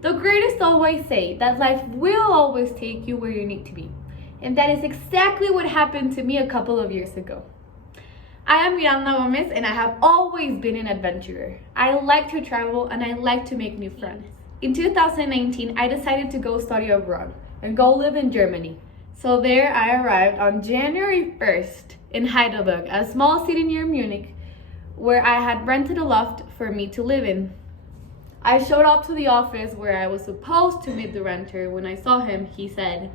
The greatest always say that life will always take you where you need to be. And that is exactly what happened to me a couple of years ago. I am Miranda Gómez and I have always been an adventurer. I like to travel and I like to make new friends. In 2019, I decided to go study abroad and go live in Germany. So there I arrived on January 1st in Heidelberg, a small city near Munich, where I had rented a loft for me to live in. I showed up to the office where I was supposed to meet the renter. When I saw him, he said,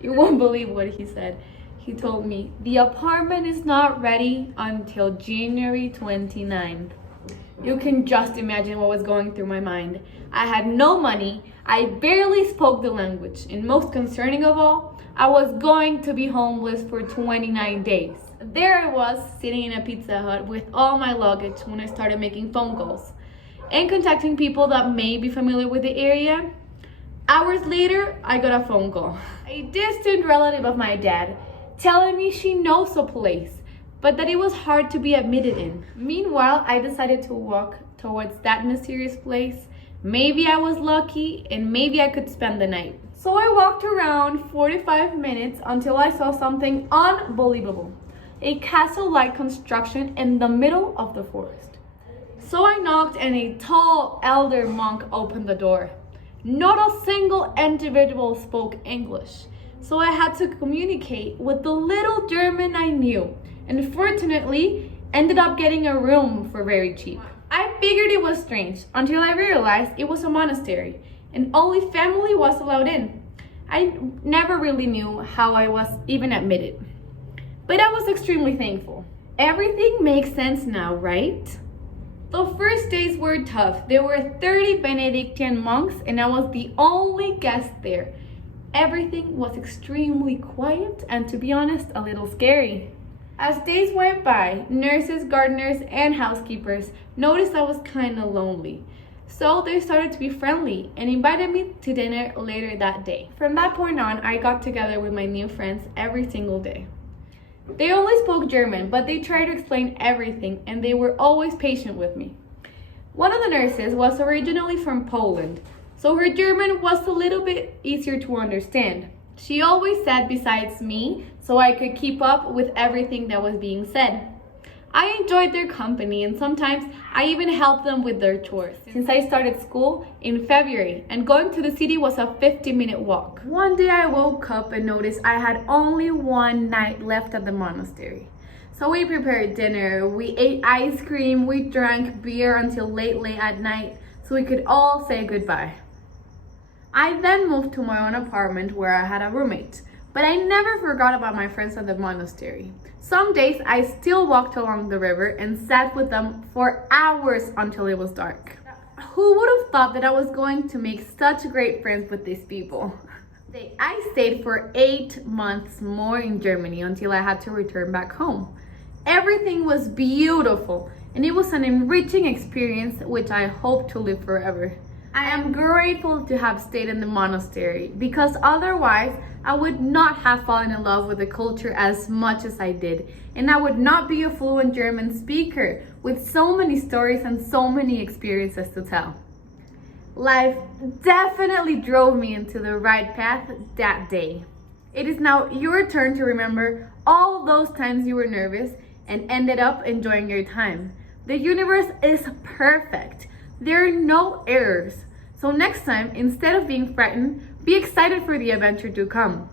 you won't believe what he said. He told me, the apartment is not ready until January 29th. You can just imagine what was going through my mind. I had no money, I barely spoke the language, and most concerning of all, I was going to be homeless for 29 days. There I was, sitting in a Pizza Hut with all my luggage when I started making phone calls and contacting people that may be familiar with the area. Hours later, I got a phone call. A distant relative of my dad telling me she knows a place, but that it was hard to be admitted in. Meanwhile, I decided to walk towards that mysterious place. Maybe I was lucky and maybe I could spend the night. So I walked around 45 minutes until I saw something unbelievable. A castle-like construction in the middle of the forest. So I knocked and a tall elder monk opened the door. Not a single individual spoke English, so I had to communicate with the little German I knew, and fortunately ended up getting a room for very cheap. I figured it was strange until I realized it was a monastery and only family was allowed in. I never really knew how I was even admitted, but I was extremely thankful. Everything makes sense now, right? The first days were tough. There were 30 Benedictine monks and I was the only guest there. Everything was extremely quiet and, to be honest, a little scary. As days went by, nurses, gardeners, and housekeepers noticed I was kinda lonely. So they started to be friendly and invited me to dinner later that day. From that point on, I got together with my new friends every single day. They only spoke German, but they tried to explain everything and they were always patient with me. One of the nurses was originally from Poland, so her German was a little bit easier to understand. She always sat beside me so I could keep up with everything that was being said. I enjoyed their company and sometimes I even helped them with their chores. Since I started school in February and going to the city was a 50-minute walk. One day I woke up and noticed I had only one night left at the monastery. So we prepared dinner, we ate ice cream, we drank beer until late at night so we could all say goodbye. I then moved to my own apartment where I had a roommate. But I never forgot about my friends at the monastery. Some days I still walked along the river and sat with them for hours until it was dark. Who would have thought that I was going to make such great friends with these people? I stayed for 8 months more in Germany until I had to return back home. Everything was beautiful and it was an enriching experience which I hope to live forever. I am grateful to have stayed in the monastery because otherwise I would not have fallen in love with the culture as much as I did, and I would not be a fluent German speaker with so many stories and so many experiences to tell. Life definitely drove me into the right path that day. It is now your turn to remember all those times you were nervous and ended up enjoying your time. The universe is perfect. There are no errors. So next time, instead of being frightened, be excited for the adventure to come.